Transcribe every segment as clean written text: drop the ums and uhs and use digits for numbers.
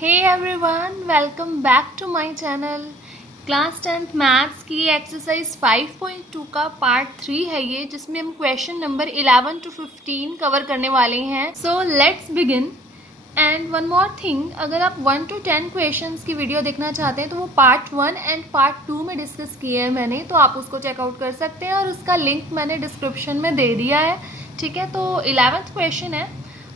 Hey everyone, welcome back to my channel. Class 10th maths की exercise 5.2 का part 3 है ये, जिसमें हम क्वेश्चन नंबर 11 to 15 कवर करने वाले हैं। So let's begin. And one more thing, अगर आप 1 to 10 क्वेश्चंस की वीडियो देखना चाहते हैं तो वो पार्ट 1 एंड पार्ट 2 में डिस्कस किए हैं मैंने, तो आप उसको चेकआउट कर सकते हैं और उसका लिंक मैंने डिस्क्रिप्शन में दे दिया है। ठीक है, तो 11th क्वेश्चन है,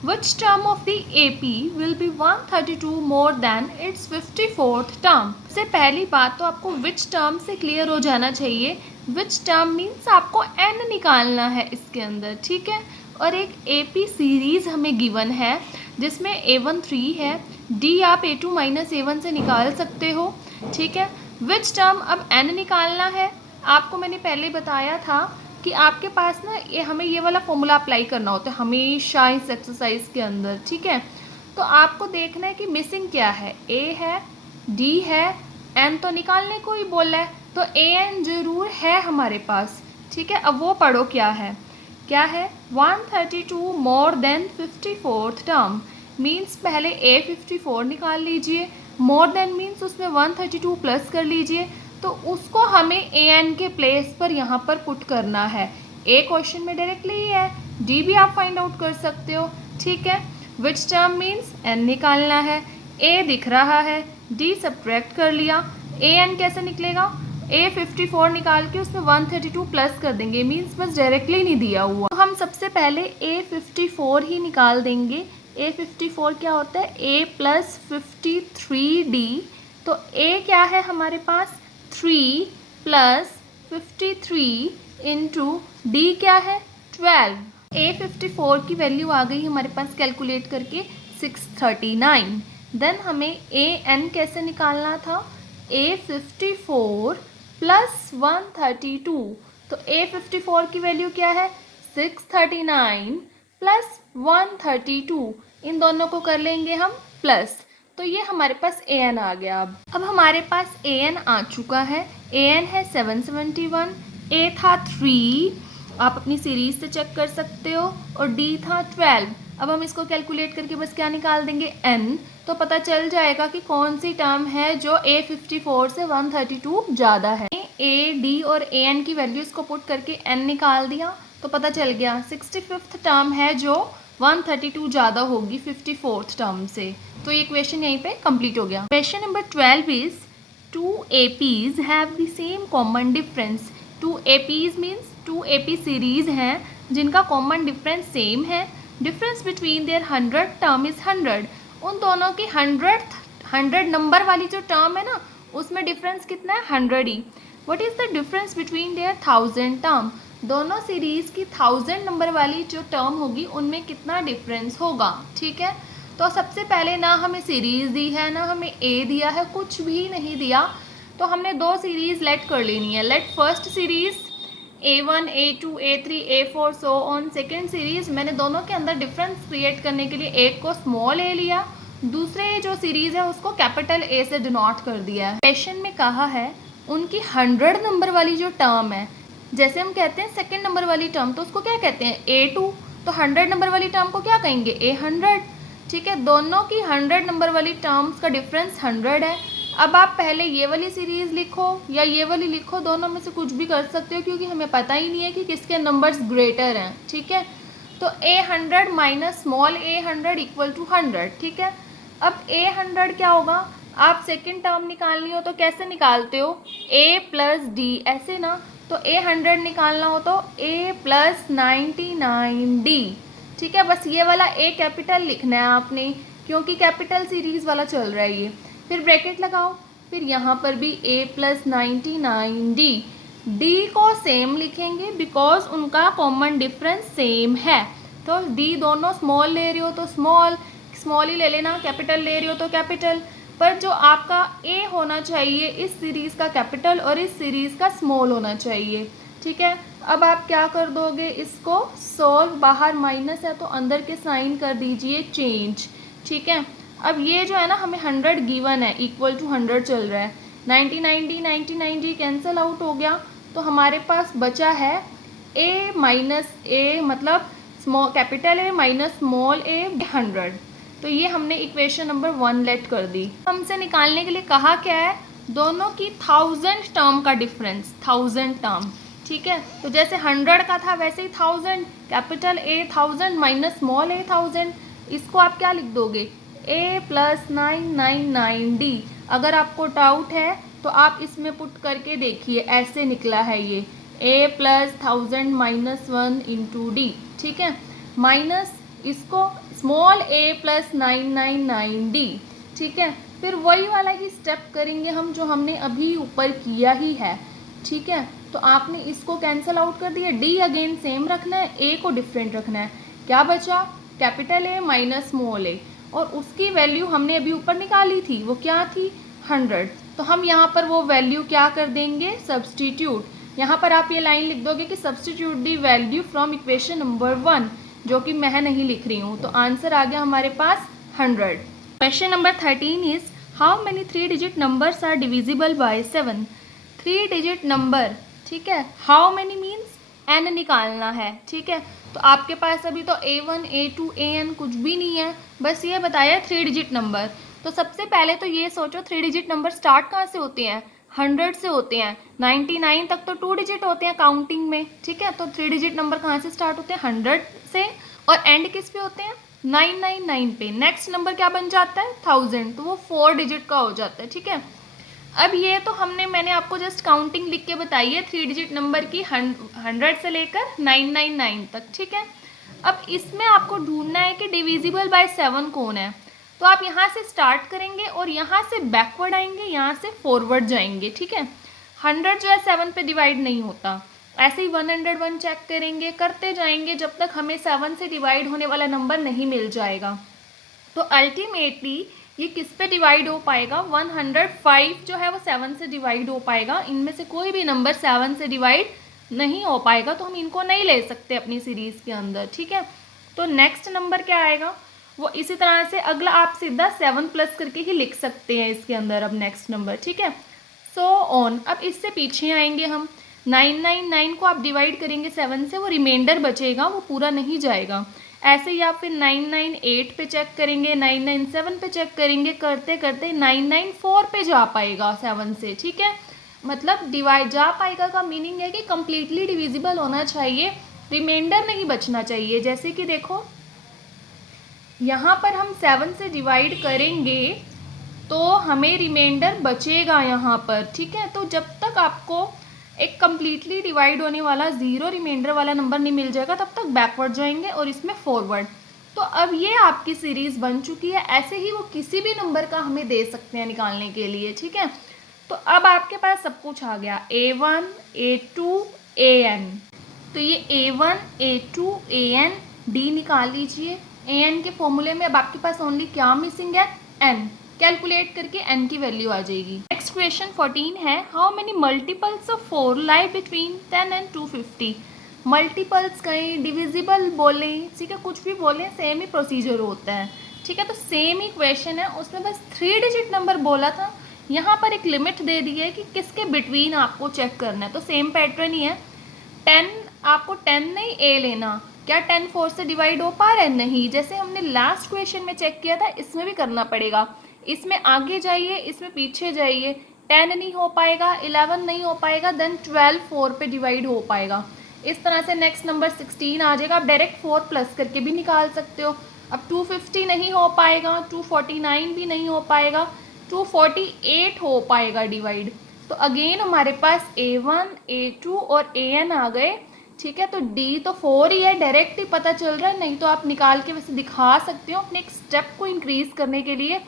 Which term of the AP will be 132 more than its 54th term? सबसे पहली बात तो आपको which term से क्लियर हो जाना चाहिए। which term means आपको n निकालना है इसके अंदर, ठीक है। और एक AP सीरीज हमें गिवन है जिसमें A1 3 है, D आप A2 माइनस A1 से निकाल सकते हो, ठीक है। which term अब n निकालना है, आपको मैंने पहले बताया था कि आपके पास ना हमें ये वाला फॉर्मूला अप्लाई करना होता है हमेशा इस एक्सरसाइज के अंदर, ठीक है। तो आपको देखना है कि मिसिंग क्या है, ए है, डी है, एन तो निकालने को ही बोला है, तो ए एन जरूर है हमारे पास, ठीक है। अब वो पढ़ो क्या है, 132 more than 54th term means पहले ए 54 निकाल लीजिए, मोर देन मीन्स उसमें 132 प्लस कर लीजिए, तो उसको हमें ए एन के प्लेस पर यहाँ पर पुट करना है। ए क्वेश्चन में डायरेक्टली ही है, डी भी आप फाइंड आउट कर सकते हो, ठीक है। विच टर्म मीन्स एन निकालना है, ए दिख रहा है, डी सब्ट्रैक्ट कर लिया, ए एन कैसे निकलेगा, ए 54 निकाल के उसमें 132 प्लस कर देंगे, मीन्स बस डायरेक्टली नहीं दिया हुआ, तो हम सबसे पहले ए 54 ही निकाल देंगे। ए 54 क्या होता है, ए प्लस 53D, तो ए क्या है हमारे पास 3 प्लस 53 इंटू डी क्या है 12। ए 54 की वैल्यू आ गई हमारे पास कैलकुलेट करके 639। देन हमें ए एन कैसे निकालना था, ए 54 प्लस 132, तो ए 54 की वैल्यू क्या है 639 प्लस 132, इन दोनों को कर लेंगे हम प्लस, तो ये हमारे पास ए एन आ गया। अब हमारे पास ए एन आ चुका है, ए एन है 771, ए था 3, आप अपनी सीरीज से चेक कर सकते हो, और डी था 12। अब हम इसको कैलकुलेट करके बस क्या निकाल देंगे एन, तो पता चल जाएगा कि कौन सी टर्म है जो ए 54 से 132 ज़्यादा है। ए डी और ए एन की वैल्यूज़ को पुट करके एन निकाल दिया, तो पता चल गया 65th टर्म है जो 132 ज़्यादा होगी 54th टर्म से। तो ये क्वेश्चन यहीं पे कंप्लीट हो गया। Question number 12 is 2 APs have the same common difference. 2 APs means 2 AP series हैं जिनका कॉमन डिफरेंस सेम है। Difference between there 100 term is 100। उन दोनों की 100 नंबर वाली जो टर्म है ना, उसमें डिफरेंस कितना है 100 ही। What is the difference between their 1000 term, दोनों सीरीज की 1000 नंबर वाली जो टर्म होगी उनमें कितना डिफरेंस होगा, ठीक है। तो सबसे पहले ना हमें सीरीज दी है ना हमें ए दिया है, कुछ भी नहीं दिया, तो हमने दो सीरीज लेट कर लेनी है। Let first series A1 A2 A3 A4 so on. Second series मैंने दोनों के अंदर डिफरेंस क्रिएट करने के लिए एक को स्मॉल ए लिया, दूसरे जो सीरीज है उसको कैपिटल ए से डिनोट कर दिया है। क्वेश्चन में कहा है उनकी 100 नंबर वाली जो टर्म है, जैसे हम कहते हैं सेकेंड नंबर वाली टर्म, तो उसको क्या कहते हैं A2, तो 100 नंबर वाली टर्म को क्या कहेंगे A100, ठीक है। दोनों की 100 नंबर वाली टर्म्स का डिफरेंस 100 है। अब आप पहले ये वाली सीरीज लिखो या ये वाली लिखो, दोनों में से कुछ भी कर सकते हो क्योंकि हमें पता ही नहीं है कि किसके नंबर्स ग्रेटर हैं, ठीक है। तो A100 minus small A100 equal to 100, ठीक है। अब A100 क्या होगा, आप सेकेंड टर्म निकालनी हो तो कैसे निकालते हो, A प्लस डी, ऐसे ना। तो A100 निकालना हो तो A प्लस 99D, ठीक है। बस ये वाला ए कैपिटल लिखना है आपने क्योंकि कैपिटल सीरीज वाला चल रहा है ये। फिर ब्रैकेट लगाओ, फिर यहाँ पर भी ए प्लस 99D, डी को सेम लिखेंगे बिकॉज उनका कॉमन डिफरेंस सेम है। तो डी दोनों स्मॉल ले रहे हो तो स्मॉल स्मॉल ही ले लेना, कैपिटल ले रहे हो तो कैपिटल, पर जो आपका ए होना चाहिए इस सीरीज़ का कैपिटल और इस सीरीज़ का स्मॉल होना चाहिए, ठीक है। अब आप क्या कर दोगे, इसको सोल्व, बाहर माइनस है तो अंदर के साइन कर दीजिए चेंज, ठीक है। अब ये जो है ना हमें 100 गिवन है, इक्वल टू 100 चल रहा है, 99D कैंसिल आउट हो गया, तो हमारे पास बचा है A माइनस ए, मतलब small capital A minus small A 100, तो ये हमने इक्वेशन नंबर 1 लेट कर दी। हमसे निकालने के लिए कहा क्या है, दोनों की 1000 टर्म का डिफरेंस, 1000 टर्म, ठीक है। तो जैसे 100 का था वैसे ही 1000, capital A 1000 minus small a 1000, इसको आप क्या लिख दोगे, A + 999D। अगर आपको डाउट है तो आप इसमें पुट करके देखिए, ऐसे निकला है ये A + 1000 माइनस 1 इंटू D, ठीक है, माइनस इसको स्मॉल a + 999D, ठीक है। फिर वही वाला ही स्टेप करेंगे हम जो हमने अभी ऊपर किया ही है, ठीक है। तो आपने इसको कैंसिल आउट कर दिया, D अगेन सेम रखना है, A को डिफरेंट रखना है। क्या बचा, capital A minus small a, और उसकी वैल्यू हमने अभी ऊपर निकाली थी, वो क्या थी, 100। तो हम यहाँ पर वो वैल्यू क्या कर देंगे, सब्सटीट्यूट। यहाँ पर आप ये लाइन लिख दोगे कि substitute the value from equation number 1, जो कि मैं नहीं लिख रही हूँ। तो आंसर आ गया हमारे पास 100। Question number 13 is how many 3 digit numbers are divisible by 7। 3 digit number, ठीक है, हाउ मेनी मीन्स n निकालना है, ठीक है। तो आपके पास अभी तो A1 A2 AN कुछ भी नहीं है, बस ये बताया 3 डिजिट नंबर। तो सबसे पहले तो ये सोचो 3 डिजिट नंबर स्टार्ट कहाँ से होते हैं, 100 से होते हैं। 99 तक तो 2 डिजिट होते हैं काउंटिंग में, ठीक है। तो 3 डिजिट नंबर कहाँ से स्टार्ट होते हैं, 100 से, और एंड किस पे होते हैं, 999 पे। नेक्स्ट नंबर क्या बन जाता है, 1000, तो वो 4 डिजिट का हो जाता है, ठीक है। अब ये तो मैंने आपको जस्ट काउंटिंग लिख के बताई है 3 डिजिट नंबर की, 100 से लेकर 999 तक, ठीक है। अब इसमें आपको ढूंढना है कि डिविजिबल बाय 7 कौन है। तो आप यहाँ से स्टार्ट करेंगे और यहाँ से बैकवर्ड आएंगे, यहाँ से फॉरवर्ड जाएंगे, ठीक है। 100 जो है 7 पे डिवाइड नहीं होता, ऐसे ही 101 चेक करेंगे, करते जाएंगे जब तक हमें 7 से डिवाइड होने वाला नंबर नहीं मिल जाएगा। तो अल्टीमेटली ये किस पे डिवाइड हो पाएगा, 105 जो है वो 7 से डिवाइड हो पाएगा। इनमें से कोई भी नंबर 7 से डिवाइड नहीं हो पाएगा, तो हम इनको नहीं ले सकते अपनी सीरीज़ के अंदर, ठीक है। तो नेक्स्ट नंबर क्या आएगा, वो इसी तरह से अगला आप सीधा 7 प्लस करके ही लिख सकते हैं इसके अंदर अब नेक्स्ट नंबर, ठीक है। So on. अब इससे पीछे आएंगे हम, 999 को आप डिवाइड करेंगे 7 से, वो रिमाइंडर बचेगा, वो पूरा नहीं जाएगा। ऐसे ही आप फिर 998 पे चेक करेंगे, 997 पे चेक करेंगे, करते करते 994 पे जा पाएगा 7 से, ठीक है। मतलब डिवाइड जा पाएगा का मीनिंग है कि कम्प्लीटली डिविजिबल होना चाहिए, रिमाइंडर नहीं बचना चाहिए। जैसे कि देखो यहाँ पर हम 7 से डिवाइड करेंगे तो हमें रिमाइंडर बचेगा यहाँ पर, ठीक है। तो जब तक आपको एक कम्प्लीटली डिवाइड होने वाला 0 रिमाइंडर वाला नंबर नहीं मिल जाएगा तब तक बैकवर्ड जाएंगे और इसमें फॉरवर्ड। तो अब ये आपकी सीरीज़ बन चुकी है। ऐसे ही वो किसी भी नंबर का हमें दे सकते हैं निकालने के लिए, ठीक है। तो अब आपके पास सब कुछ आ गया, A1 A2 AN। तो ये A1 A2 AN D निकाल लीजिए। AN के फॉर्मूले में अब आपके पास ओनली क्या मिसिंग है, N। कैलकुलेट करके n की वैल्यू आ जाएगी। नेक्स्ट क्वेश्चन 14 है how many multiples of 4 lie between 10 and 250। Multiples कहीं डिविजिबल बोलें, ठीक है, कुछ भी बोलें, सेम ही प्रोसीजर होता है, ठीक है। तो सेम ही क्वेश्चन है, उसमें बस 3 डिजिट नंबर बोला था, यहाँ पर एक लिमिट दे दी है कि किसके बिटवीन आपको चेक करना है। तो सेम पैटर्न ही है, 10 आपको 10 नहीं A लेना। क्या 10 4 से डिवाइड हो पा रहा है, नहीं। जैसे हमने लास्ट क्वेश्चन में चेक किया था, इसमें भी करना पड़ेगा। इसमें आगे जाइए, इसमें पीछे जाइए, 10 नहीं हो पाएगा, 11 नहीं हो पाएगा, देन 12 4 पे डिवाइड हो पाएगा। इस तरह से नेक्स्ट नंबर 16 आ जाएगा। आप डायरेक्ट 4 प्लस करके भी निकाल सकते हो। अब 250 नहीं हो पाएगा, 249 भी नहीं हो पाएगा, 248 हो पाएगा डिवाइड। तो अगेन हमारे पास A1 A2 और AN आ गए, ठीक है। तो D तो 4 ही है, डायरेक्ट ही पता चल रहा है, नहीं तो आप निकाल के वैसे दिखा सकते हो अपने एक स्टेप को इंक्रीज करने के लिए।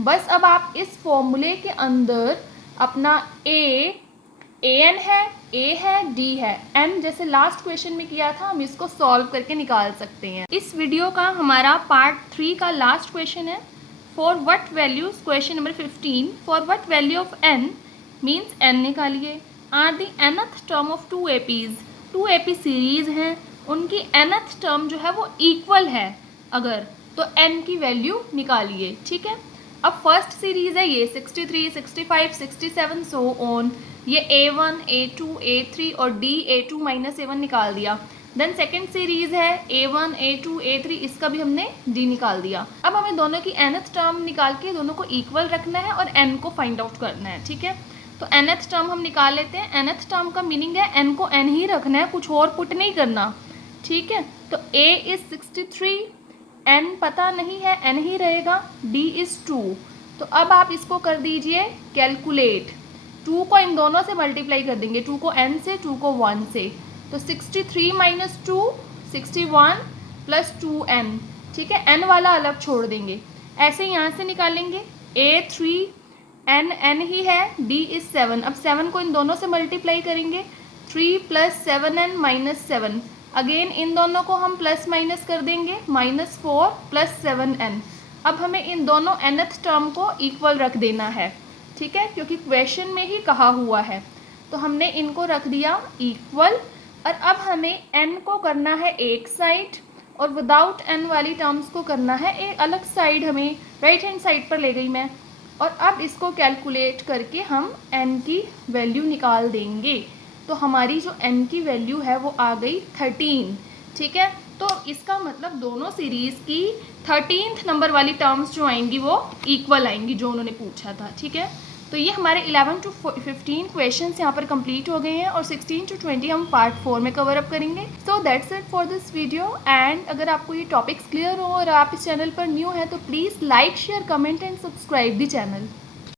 बस अब आप इस फॉर्मूले के अंदर अपना AN है, A है, D है, N जैसे लास्ट क्वेश्चन में किया था, हम इसको सॉल्व करके निकाल सकते हैं। इस वीडियो का हमारा पार्ट 3 का लास्ट क्वेश्चन है, for what values, question number 15, for what value of n means n निकालिए, are the nth term of 2 APs। 2 AP series हैं, उनकी nth टर्म जो है वो इक्वल है अगर, तो n की वैल्यू निकालिए, ठीक है। अब फर्स्ट सीरीज है ये 63, 65, 67 सो ऑन। ये A1, A2, A3 और D A2 - A1 निकाल दिया। देन सेकेंड सीरीज है A1, A2, A3, इसका भी हमने D निकाल दिया। अब हमें दोनों की nth टर्म निकाल के दोनों को इक्वल रखना है और n को फाइंड आउट करना है, ठीक है। तो nth टर्म हम निकाल लेते हैं। nth टर्म का मीनिंग है n को n ही रखना है, कुछ और पुट नहीं करना, ठीक है। तो A इज 63, n पता नहीं है, n ही रहेगा, D इज 2। तो अब आप इसको कर दीजिए कैलकुलेट। 2 को इन दोनों से मल्टीप्लाई कर देंगे, 2 को n से, 2 को 1 से। तो 63 माइनस 2 61 प्लस 2n, ठीक है। n वाला अलग छोड़ देंगे, ऐसे यहाँ से निकालेंगे। A3 n ही है, D इज 7। अब 7 को इन दोनों से मल्टीप्लाई करेंगे, 3 plus 7n minus 7। Again in दोनों को हम प्लस माइनस कर देंगे, -4 प्लस 7n। अब हमें इन दोनों nth टर्म को इक्वल रख देना है, ठीक है, क्योंकि क्वेश्चन में ही कहा हुआ है। तो हमने इनको रख दिया इक्वल। और अब हमें n को करना है एक साइड और विदाउट n वाली टर्म्स को करना है एक अलग साइड, हमें राइट हैंड साइड पर ले गई मैं। और अब इसको कैलकुलेट करके हम n की वैल्यू निकाल देंगे। तो हमारी जो n की वैल्यू है वो आ गई 13, ठीक है। तो इसका मतलब दोनों सीरीज़ की 13th नंबर वाली टर्म्स जो आएंगी वो इक्वल आएंगी, जो उन्होंने पूछा था, ठीक है। तो ये हमारे 11 to 15 क्वेश्चंस यहाँ पर कंप्लीट हो गए हैं और 16 to 20 हम पार्ट 4 में कवर अप करेंगे। So that's it for this video. And अगर आपको ये टॉपिक्स क्लियर हो और आप इस चैनल पर न्यू हैं तो please like, share, comment and subscribe the channel.